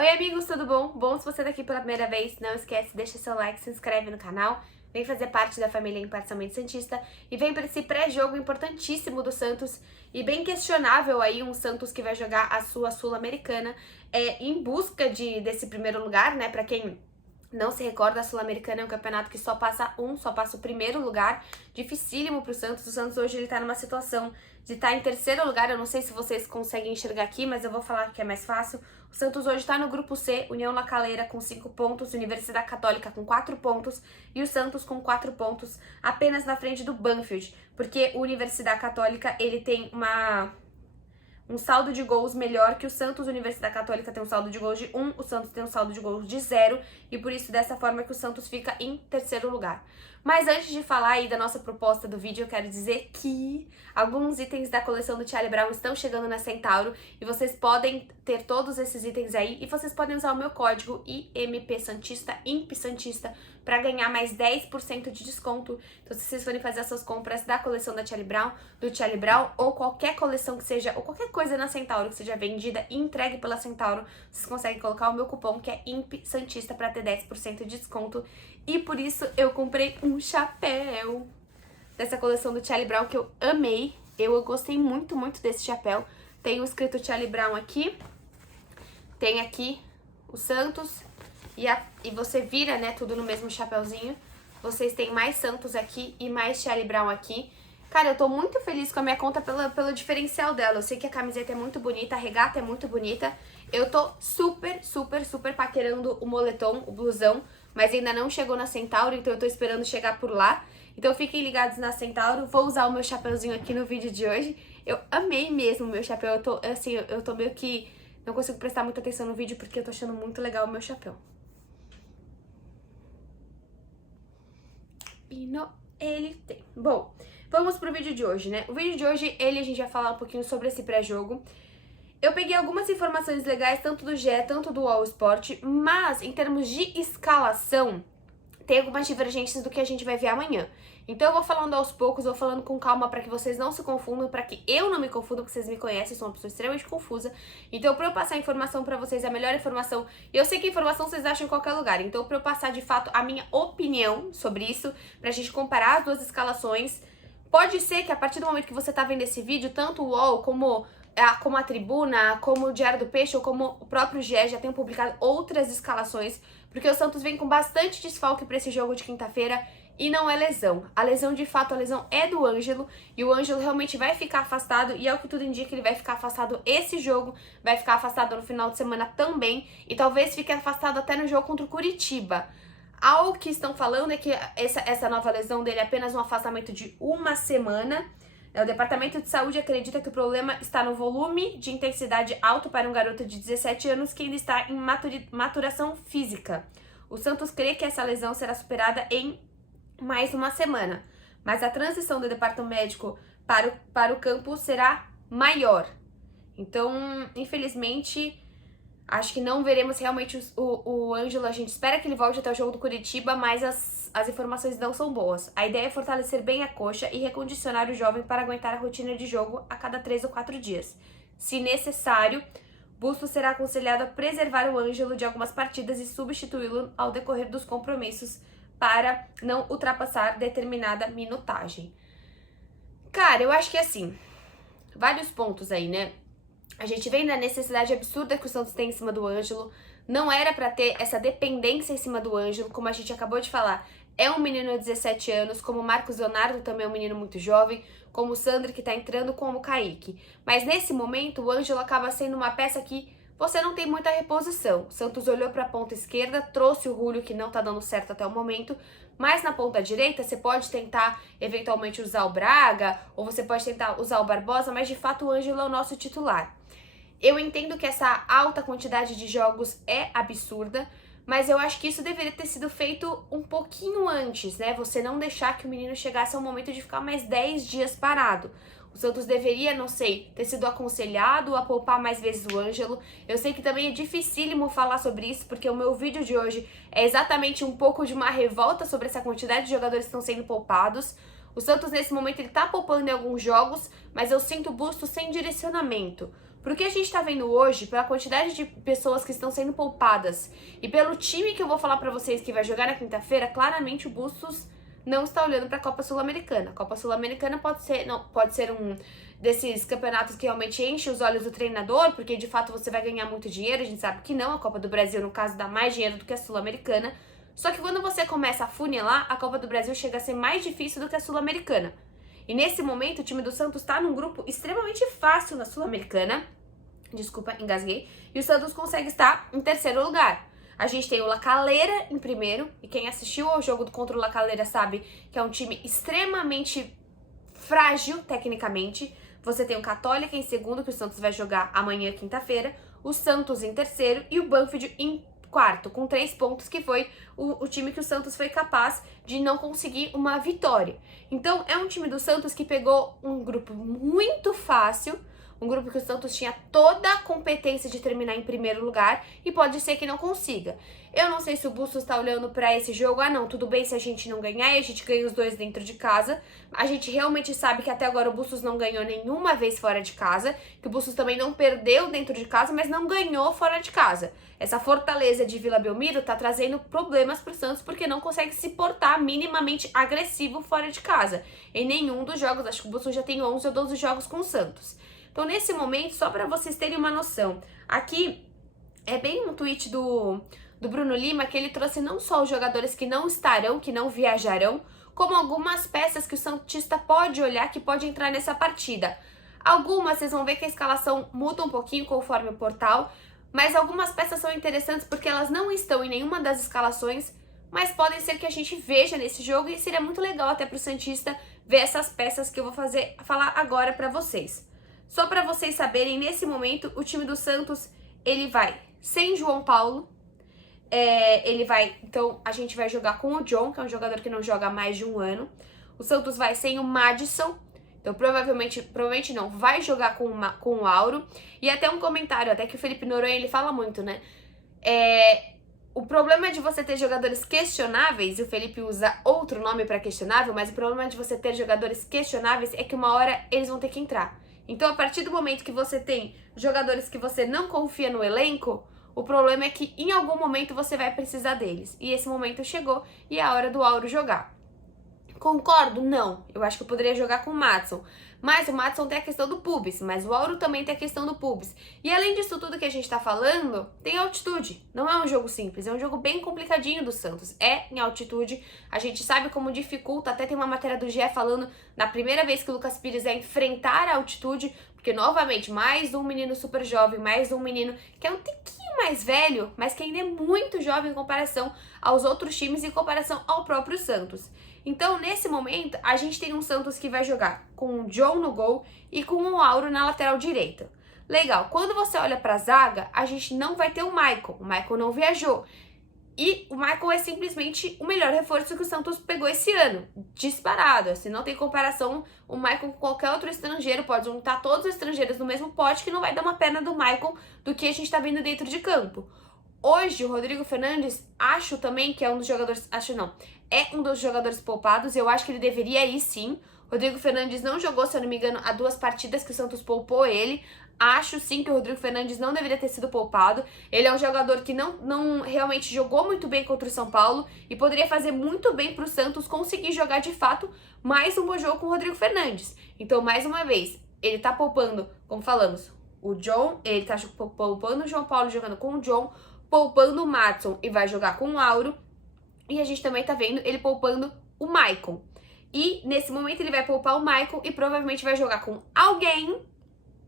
Oi amigos, tudo bom? Bom, se você tá aqui pela primeira vez, não esquece, deixa seu like, se inscreve no canal, vem fazer parte da família Imparcialmente Santista e vem para esse pré-jogo importantíssimo do Santos e bem questionável aí, um Santos que vai jogar a sua Sul-Americana em busca desse primeiro lugar, né? Pra quem não se recorda, a Sul-Americana é um campeonato que só passa o primeiro lugar, dificílimo pro Santos. O Santos hoje ele tá numa situação de estar em terceiro lugar, eu não sei se vocês conseguem enxergar aqui, mas eu vou falar que é mais fácil. O Santos hoje tá no grupo C, União La Calera com 5 pontos, Universidade Católica com 4 pontos e o Santos com 4 pontos, apenas na frente do Banfield, porque o Universidade Católica ele tem um saldo de gols melhor que o Santos. A Universidade Católica tem um saldo de gols de 1, o Santos tem um saldo de gols de 0, e por isso dessa forma que o Santos fica em terceiro lugar. Mas antes de falar aí da nossa proposta do vídeo, eu quero dizer que alguns itens da coleção do Charlie Brown estão chegando na Centauro, e vocês podem ter todos esses itens aí, e vocês podem usar o meu código IMPSantista, IMPSantista, para ganhar mais 10% de desconto. Então, se vocês forem fazer as suas compras da coleção da Charlie Brown, do Charlie Brown, ou qualquer coleção que seja, ou qualquer coisa na Centauro que seja vendida e entregue pela Centauro, vocês conseguem colocar o meu cupom, que é IMPSantista, para ter 10% de desconto. E por isso eu comprei um chapéu dessa coleção do Charlie Brown, que eu amei. Eu gostei muito, muito desse chapéu. Tem o escrito Charlie Brown aqui, tem aqui o Santos, e você vira, né, tudo no mesmo chapéuzinho. Vocês têm mais Santos aqui e mais Charlie Brown aqui. Cara, eu tô muito feliz com a minha conta pelo diferencial dela. Eu sei que a camiseta é muito bonita, a regata é muito bonita. Eu tô super, super, super paquerando o moletom, o blusão, mas ainda não chegou na Centauro, então eu tô esperando chegar por lá. Então fiquem ligados na Centauro. Vou usar o meu chapéuzinho aqui no vídeo de hoje. Eu amei mesmo o meu chapéu. Eu tô meio que... não consigo prestar muita atenção no vídeo porque eu tô achando muito legal o meu chapéu. Ele tem. Bom, vamos pro vídeo de hoje, né? O vídeo de hoje, a gente vai falar um pouquinho sobre esse pré-jogo. Eu peguei algumas informações legais, tanto do GE, tanto do All Sport, mas em termos de escalação, tem algumas divergências do que a gente vai ver amanhã. Então eu vou falando aos poucos, vou falando com calma para que vocês não se confundam, para que eu não me confunda, porque vocês me conhecem, eu sou uma pessoa extremamente confusa. Então pra eu passar a informação para vocês, a melhor informação, e eu sei que a informação vocês acham em qualquer lugar, então pra eu passar de fato a minha opinião sobre isso, pra gente comparar as duas escalações, pode ser que a partir do momento que você tá vendo esse vídeo, tanto o UOL como a Tribuna, como o Diário do Peixe, ou como o próprio GE já tenham publicado outras escalações, porque o Santos vem com bastante desfalque para esse jogo de quinta-feira, e não é lesão. A lesão, de fato, a lesão é do Ângelo, e o Ângelo realmente vai ficar afastado, e é o que tudo indica, ele vai ficar afastado esse jogo, vai ficar afastado no final de semana também, e talvez fique afastado até no jogo contra o Curitiba. Algo que estão falando é que essa nova lesão dele é apenas um afastamento de 1 semana. O Departamento de Saúde acredita que o problema está no volume de intensidade alto para um garoto de 17 anos que ainda está em maturação física. O Santos crê que essa lesão será superada em mais 1 semana, mas a transição do departamento médico para o campo será maior. Então, infelizmente, acho que não veremos realmente o Ângelo. A gente espera que ele volte até o jogo do Curitiba, mas as informações não são boas. A ideia é fortalecer bem a coxa e recondicionar o jovem para aguentar a rotina de jogo a cada 3 ou 4 dias. Se necessário, Bustos será aconselhado a preservar o Ângelo de algumas partidas e substituí-lo ao decorrer dos compromissos para não ultrapassar determinada minutagem. Cara, eu acho que assim, vários pontos aí, né? A gente vem da necessidade absurda que o Santos tem em cima do Ângelo. Não era pra ter essa dependência em cima do Ângelo, como a gente acabou de falar. É um menino de 17 anos, como o Marcos Leonardo também é um menino muito jovem, como o Sandri que tá entrando, como o Kaique. Mas nesse momento, o Ângelo acaba sendo uma peça que você não tem muita reposição. O Santos olhou pra ponta esquerda, trouxe o Julio, que não tá dando certo até o momento, mas na ponta direita você pode tentar eventualmente usar o Braga, ou você pode tentar usar o Barbosa, mas de fato o Ângelo é o nosso titular. Eu entendo que essa alta quantidade de jogos é absurda, mas eu acho que isso deveria ter sido feito um pouquinho antes, né? Você não deixar que o menino chegasse ao momento de ficar mais 10 dias parado. O Santos deveria, não sei, ter sido aconselhado a poupar mais vezes o Ângelo. Eu sei que também é dificílimo falar sobre isso, porque o meu vídeo de hoje é exatamente um pouco de uma revolta sobre essa quantidade de jogadores que estão sendo poupados. O Santos, nesse momento, ele tá poupando em alguns jogos, mas eu sinto o Bustos sem direcionamento. Porque a gente tá vendo hoje, pela quantidade de pessoas que estão sendo poupadas e pelo time que eu vou falar pra vocês que vai jogar na quinta-feira, claramente o Bustos não está olhando pra Copa Sul-Americana. A Copa Sul-Americana pode ser um desses campeonatos que realmente enche os olhos do treinador, porque de fato você vai ganhar muito dinheiro, a gente sabe que não, a Copa do Brasil, no caso, dá mais dinheiro do que a Sul-Americana. Só que quando você começa a funilar, a Copa do Brasil chega a ser mais difícil do que a Sul-Americana. E nesse momento, o time do Santos tá num grupo extremamente fácil na Sul-Americana. Desculpa, engasguei. E o Santos consegue estar em terceiro lugar. A gente tem o La Calera em primeiro, e quem assistiu ao jogo contra o La Calera sabe que é um time extremamente frágil, tecnicamente. Você tem o Católica em segundo, que o Santos vai jogar amanhã, quinta-feira, o Santos em terceiro e o Banfield em quarto, com 3 pontos, que foi o time que o Santos foi capaz de não conseguir uma vitória. Então, é um time do Santos que pegou um grupo muito fácil, um grupo que o Santos tinha toda a competência de terminar em primeiro lugar e pode ser que não consiga. Eu não sei se o Bustos tá olhando pra esse jogo, não, tudo bem se a gente não ganhar e a gente ganha os 2 dentro de casa. A gente realmente sabe que até agora o Bustos não ganhou nenhuma vez fora de casa, que o Bustos também não perdeu dentro de casa, mas não ganhou fora de casa. Essa fortaleza de Vila Belmiro tá trazendo problemas pro Santos porque não consegue se portar minimamente agressivo fora de casa. Em nenhum dos jogos, acho que o Bustos já tem 11 ou 12 jogos com o Santos. Então, nesse momento, só para vocês terem uma noção, aqui é bem um tweet do Bruno Lima, que ele trouxe não só os jogadores que não estarão, que não viajarão, como algumas peças que o santista pode olhar, que pode entrar nessa partida. Algumas, vocês vão ver que a escalação muda um pouquinho conforme o portal, mas algumas peças são interessantes porque elas não estão em nenhuma das escalações, mas podem ser que a gente veja nesse jogo e seria muito legal até para o santista ver essas peças que eu vou falar agora para vocês. Só para vocês saberem, nesse momento, o time do Santos, ele vai sem João Paulo, então a gente vai jogar com o John, que é um jogador que não joga há mais de um ano. O Santos vai sem o Madison, então provavelmente não, vai jogar com o Auro. E até um comentário, até que o Felipe Noronha, ele fala muito, né? O problema de você ter jogadores questionáveis, e o Felipe usa outro nome para questionável, mas o problema de você ter jogadores questionáveis é que uma hora eles vão ter que entrar. Então, a partir do momento que você tem jogadores que você não confia no elenco, o problema é que em algum momento você vai precisar deles. E esse momento chegou e é a hora do Auro jogar. Concordo? Não. Eu acho que eu poderia jogar com o Madison. Mas o Madison tem a questão do pubis, mas o Auro também tem a questão do pubis. E além disso tudo que a gente tá falando, tem altitude. Não é um jogo simples, é um jogo bem complicadinho do Santos. É em altitude, a gente sabe como dificulta, até tem uma matéria do GE falando na primeira vez que o Lucas Pires é enfrentar a altitude, porque novamente, mais um menino super jovem, mais um menino que é um tiquinho mais velho, mas que ainda é muito jovem em comparação aos outros times, em comparação ao próprio Santos. Então, nesse momento, a gente tem um Santos que vai jogar com o John no gol e com o Auro na lateral direita. Legal, quando você olha pra zaga, a gente não vai ter o Michael. O Michael não viajou. E o Michael é simplesmente o melhor reforço que o Santos pegou esse ano. Disparado, assim, não tem comparação o Michael com qualquer outro estrangeiro. Pode juntar todos os estrangeiros no mesmo pote que não vai dar uma perna do Michael do que a gente tá vendo dentro de campo. Hoje, o Rodrigo Fernandes, acho também que é um dos jogadores... Acho não. É um dos jogadores poupados. Eu acho que ele deveria ir, sim. Rodrigo Fernandes não jogou, se eu não me engano, há 2 partidas que o Santos poupou ele. Acho, sim, que o Rodrigo Fernandes não deveria ter sido poupado. Ele é um jogador que não realmente jogou muito bem contra o São Paulo e poderia fazer muito bem para o Santos conseguir jogar, de fato, mais um bom jogo com o Rodrigo Fernandes. Então, mais uma vez, ele tá poupando, como falamos, o John, ele tá poupando o João Paulo jogando com o John, poupando o Madison e vai jogar com o Auro. E a gente também tá vendo ele poupando o Maicon. E nesse momento ele vai poupar o Maicon e provavelmente vai jogar com alguém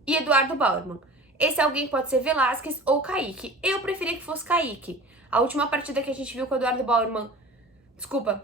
e Eduardo Bauerman. Esse alguém pode ser Velasquez ou Kaique. Eu preferia que fosse Kaique. A última partida que a gente viu com o Eduardo Bauerman... Desculpa,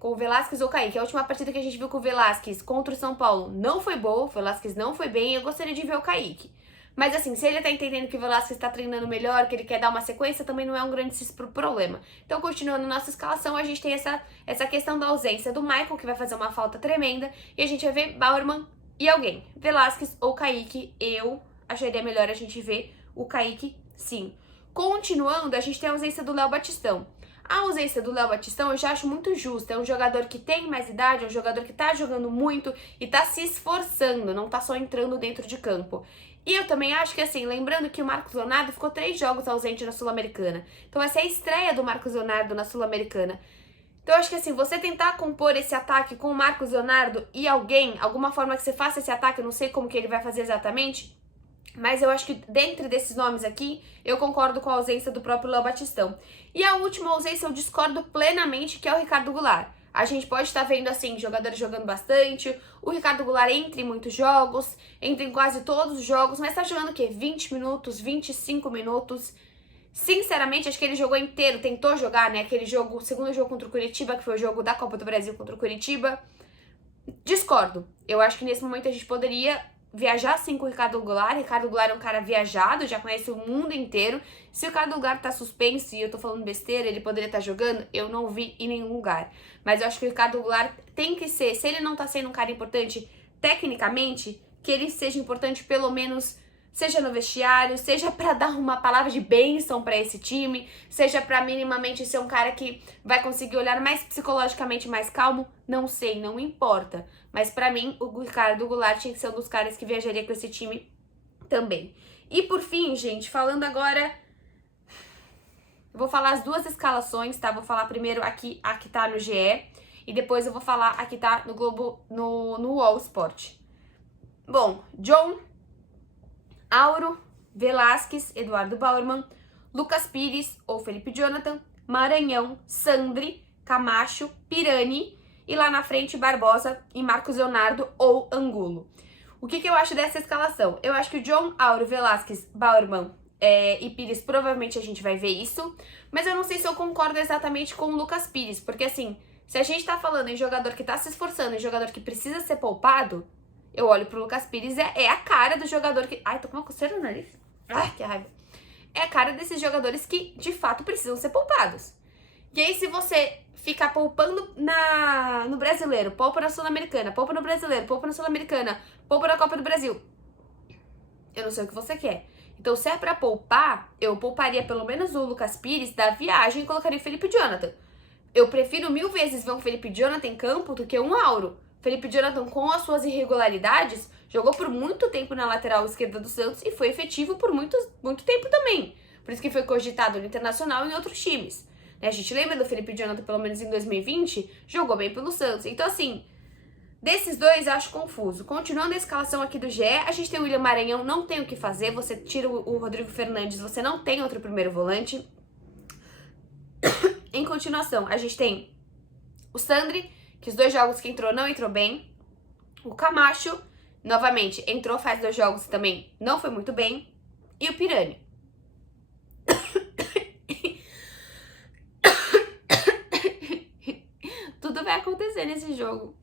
com o Velasquez ou Kaique. A última partida que a gente viu com o Velasquez contra o São Paulo não foi boa. O Velasquez não foi bem. Eu gostaria de ver o Kaique. Mas assim, se ele tá entendendo que o Velasquez tá treinando melhor, que ele quer dar uma sequência, também não é um grande problema. Então, continuando nossa escalação, a gente tem essa questão da ausência do Michael, que vai fazer uma falta tremenda, e a gente vai ver Bauerman e alguém. Velasquez ou Kaique, eu acharia melhor a gente ver o Kaique, sim. Continuando, a gente tem a ausência do Léo Batistão. A ausência do Léo Batistão eu já acho muito justa. É um jogador que tem mais idade, é um jogador que tá jogando muito e tá se esforçando, não tá só entrando dentro de campo. E eu também acho que, assim, lembrando que o Marcos Leonardo ficou 3 jogos ausente na Sul-Americana. Então essa é a estreia do Marcos Leonardo na Sul-Americana. Então eu acho que, assim, você tentar compor esse ataque com o Marcos Leonardo e alguma forma que você faça esse ataque, eu não sei como que ele vai fazer exatamente, mas eu acho que dentre desses nomes aqui, eu concordo com a ausência do próprio Léo Batistão. E a última ausência eu discordo plenamente, que é o Ricardo Goulart. A gente pode estar vendo, assim, jogadores jogando bastante, o Ricardo Goulart entra em muitos jogos, entra em quase todos os jogos, mas tá jogando o quê? 20 minutos, 25 minutos. Sinceramente, acho que ele jogou inteiro, tentou jogar, né? Aquele jogo, o segundo jogo contra o Curitiba, que foi o jogo da Copa do Brasil contra o Curitiba. Discordo. Eu acho que nesse momento a gente poderia viajar sim com o Ricardo Goulart. Ricardo Goulart é um cara viajado, já conhece o mundo inteiro. Se o Ricardo Goulart tá suspenso e eu tô falando besteira, ele poderia estar jogando, eu não vi em nenhum lugar. Mas eu acho que o Ricardo Goulart tem que ser, se ele não tá sendo um cara importante tecnicamente, que ele seja importante pelo menos, seja no vestiário, seja pra dar uma palavra de bênção pra esse time, seja pra minimamente ser um cara que vai conseguir olhar mais psicologicamente mais calmo, não sei, não importa. Mas pra mim, o Ricardo Goulart tinha que ser um dos caras que viajaria com esse time também. E por fim, gente, falando agora, eu vou falar as duas escalações, tá? Vou falar primeiro aqui, a que tá no GE, e depois eu vou falar a que tá no Globo, no UOL Sport. Bom, John, Auro, Velasquez, Eduardo Bauerman, Lucas Pires ou Felipe Jonathan, Maranhão, Sandri, Camacho, Pirani e lá na frente Barbosa e Marcos Leonardo ou Angulo. O que eu acho dessa escalação? Eu acho que o John, Auro, Velasquez, Bauerman e Pires provavelmente a gente vai ver isso, mas eu não sei se eu concordo exatamente com o Lucas Pires, porque assim, se a gente tá falando em jogador que tá se esforçando, em jogador que precisa ser poupado, eu olho pro Lucas Pires, é a cara do jogador que... Ai, tô com uma coceira no nariz. Ai, que raiva. É a cara desses jogadores que, de fato, precisam ser poupados. E aí, se você ficar poupando no Brasileiro, poupa na Sul-Americana, poupa no Brasileiro, poupa na Sul-Americana, poupa na Copa do Brasil, eu não sei o que você quer. Então, se é pra poupar, eu pouparia pelo menos o Lucas Pires da viagem e colocaria o Felipe Jonathan. Eu prefiro 1000 vezes ver um Felipe Jonathan em campo do que um Auro. Felipe Jonathan, com as suas irregularidades, jogou por muito tempo na lateral esquerda do Santos e foi efetivo por muito tempo também. Por isso que foi cogitado no Internacional e em outros times. A gente lembra do Felipe Jonathan, pelo menos em 2020, jogou bem pelo Santos. Então, assim, desses dois, eu acho confuso. Continuando a escalação aqui do GE, a gente tem o William Maranhão, não tem o que fazer. Você tira o Rodrigo Fernandes, você não tem outro primeiro volante. Em continuação, a gente tem o Sandri, que os 2 jogos que entrou não entrou bem. O Camacho, novamente, entrou faz 2 jogos também, não foi muito bem. E o Pirani. Tudo vai acontecer nesse jogo.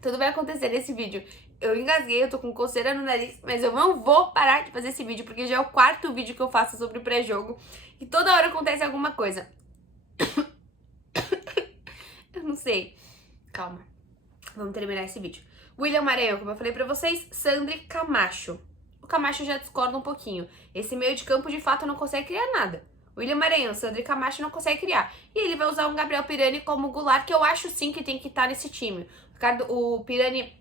Tudo vai acontecer nesse vídeo. Eu engasguei, eu tô com coceira no nariz, mas eu não vou parar de fazer esse vídeo, porque já é o 4º vídeo que eu faço sobre o pré-jogo. E toda hora acontece alguma coisa. Eu não sei. Calma. Vamos terminar esse vídeo. William Maranhão, como eu falei pra vocês, Sandri, Camacho. O Camacho já discorda um pouquinho. Esse meio de campo, de fato, não consegue criar nada. William Maranhão, Sandri Camacho não consegue criar. E ele vai usar um Gabriel Pirani como Goulart, que eu acho sim que tem que estar nesse time. O Pirani,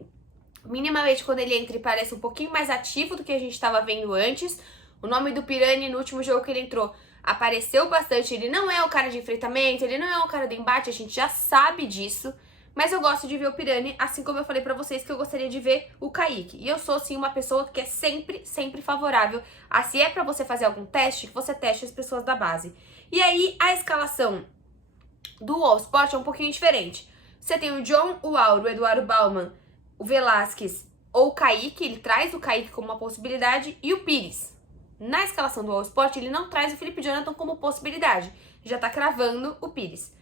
minimamente, quando ele entra, parece um pouquinho mais ativo do que a gente estava vendo antes. O nome do Pirani, no último jogo que ele entrou, apareceu bastante. Ele não é o cara de enfrentamento, ele não é o cara do embate, a gente já sabe disso. Mas eu gosto de ver o Pirani, assim como eu falei pra vocês que eu gostaria de ver o Kaique. E eu sou, assim, uma pessoa que é sempre favorável a, se é pra você fazer algum teste, que você teste as pessoas da base. E aí, a escalação do UOL Sport é um pouquinho diferente. Você tem o John, o Auro, o Eduardo Bauerman, o Velasquez ou o Kaique, ele traz o Kaique como uma possibilidade, e o Pires. Na escalação do UOL Sport, ele não traz o Felipe Jonathan como possibilidade. Já tá cravando o Pires.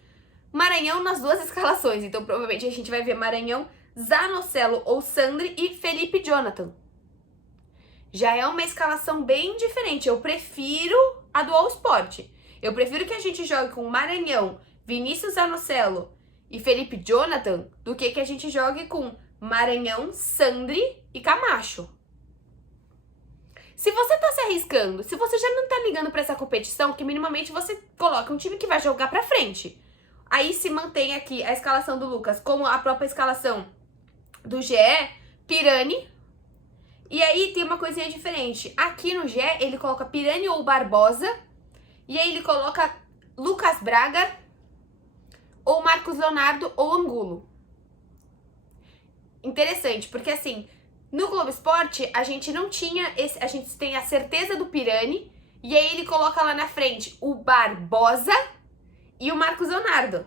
Maranhão nas 2 escalações, então provavelmente a gente vai ver Maranhão, Zanocelo ou Sandri e Felipe Jonathan. Já é uma escalação bem diferente, eu prefiro a do All Sport. Eu prefiro que a gente jogue com Maranhão, Vinícius Zanocelo e Felipe Jonathan do que a gente jogue com Maranhão, Sandri e Camacho. Se você tá se arriscando, se você já não tá ligando pra essa competição, que minimamente você coloca um time que vai jogar pra frente. Aí se mantém aqui a escalação do Lucas, como a própria escalação do GE, Pirani, E aí tem uma coisinha diferente. Aqui no G, ele coloca Pirani ou Barbosa. E aí ele coloca Lucas Braga ou Marcos Leonardo ou Angulo. Interessante, porque assim, no Globo Esporte, a gente não tinha a gente tem a certeza do Pirani, e aí ele coloca lá na frente o Barbosa e o Marcos Leonardo.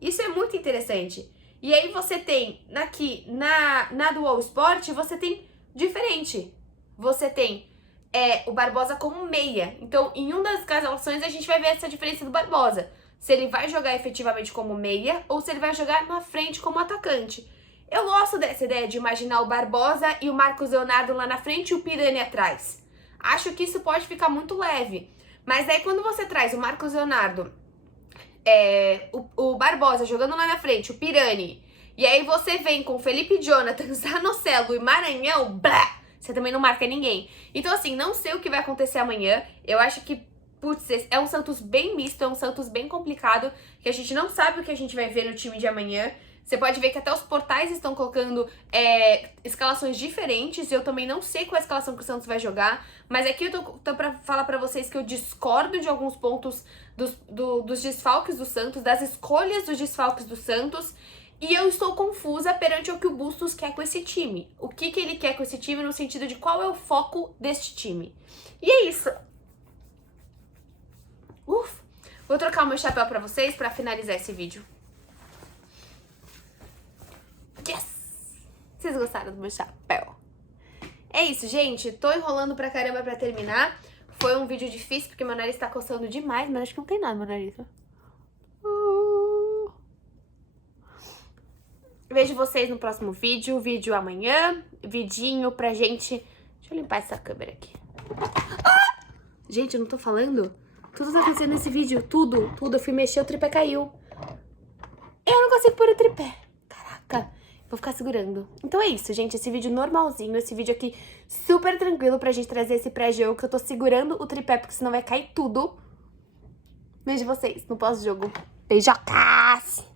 Isso é muito interessante. E aí você tem aqui na do All Sport, você tem diferente. Você tem o Barbosa como meia. Então, em uma das escalações, a gente vai ver essa diferença do Barbosa. Se ele vai jogar efetivamente como meia ou se ele vai jogar na frente como atacante. Eu gosto dessa ideia de imaginar o Barbosa e o Marcos Leonardo lá na frente e o Pirani atrás. Acho que isso pode ficar muito leve. Mas aí quando você traz o Marcos Leonardo, o Barbosa jogando lá na frente, o Pirani, e aí você vem com Felipe Jonathan, Zanocelo e Maranhão, blá, você também não marca ninguém. Então assim, não sei o que vai acontecer amanhã. Eu acho que, putz, é um Santos bem misto, é um Santos bem complicado, que a gente não sabe o que a gente vai ver no time de amanhã. Você pode ver que até os portais estão colocando escalações diferentes. Eu também não sei qual é a escalação que o Santos vai jogar. Mas aqui eu tô pra falar pra vocês que eu discordo de alguns pontos dos desfalques do Santos, das escolhas dos desfalques do Santos. E eu estou confusa perante o que o Bustos quer com esse time. O que ele quer com esse time no sentido de qual é o foco deste time. E é isso. Vou trocar o meu chapéu pra vocês pra finalizar esse vídeo. Yes! Vocês gostaram do meu chapéu? É isso, gente. Tô enrolando pra caramba pra terminar. Foi um vídeo difícil, porque meu nariz tá coçando demais, mas acho que não tem nada no meu nariz. Vejo vocês no próximo vídeo amanhã. Vidinho pra gente... Deixa eu limpar essa câmera aqui. Ah! Gente, eu não tô falando? Tudo tá acontecendo nesse vídeo. Tudo. Eu fui mexer, o tripé caiu. Eu não consigo pôr o tripé. Caraca. Vou ficar segurando. Então é isso, gente. Esse vídeo normalzinho. Esse vídeo aqui super tranquilo pra gente trazer esse pré-jogo. Que eu tô segurando o tripé, porque senão vai cair tudo. Vejo vocês no pós-jogo. Beijocas!